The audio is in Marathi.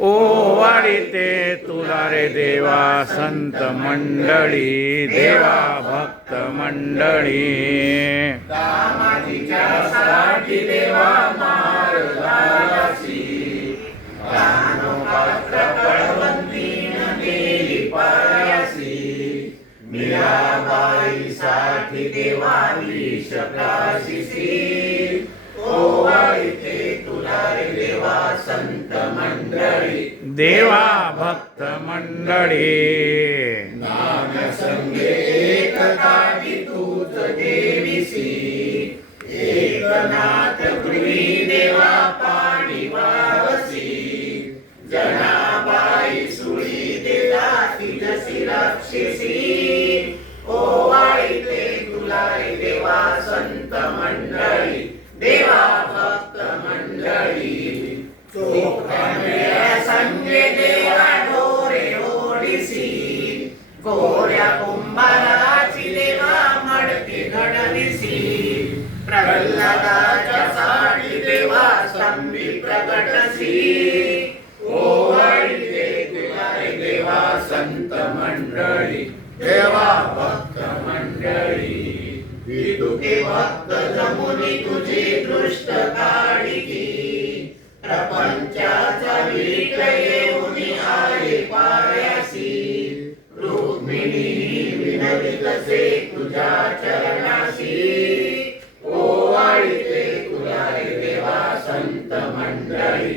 ओवाळीते तुला रे देवा संत मंडळी, देवा भक्त मंडळी। दामाजीच्यासाठी देवा मार घालासी, दानोपात्र कळवंतीन नेली पायासी। मीराबाईसाठी देवा विष प्राशिसी, ओवाळीते तुला रे देवा संत मंडळी, देवा भक्त मंडळी। नाम संगे एकताची तूच देवीसी, एकनाथ गृही देवा पाणी वावसी। जनाबाई सुळी देता तिजसी रक्षिसी, ओवाळीते तुला रे देवा संत मंडळी, देवा भक्त मंडळी। चोखांड्या संगे देवा ढोरे ओडिसी, कोऱ्या कुंभाराची देवा मडकी घडविसी। प्रल्हादाच्या साठी देवा स्तंभी प्रगटसी, ओवाळीते तुला रे देवा संत मंडळी, देवा भक्त मंडळी। विदुके भक्त जमुनी तुझी दृष्ट काढिकी, प्रपंचाचा वीट येऊनी आले पायासी। रुक्मिणी विनवितसे तुझ्या चरणासी, ओवाळीते तुला रे देवा संत मंडळी,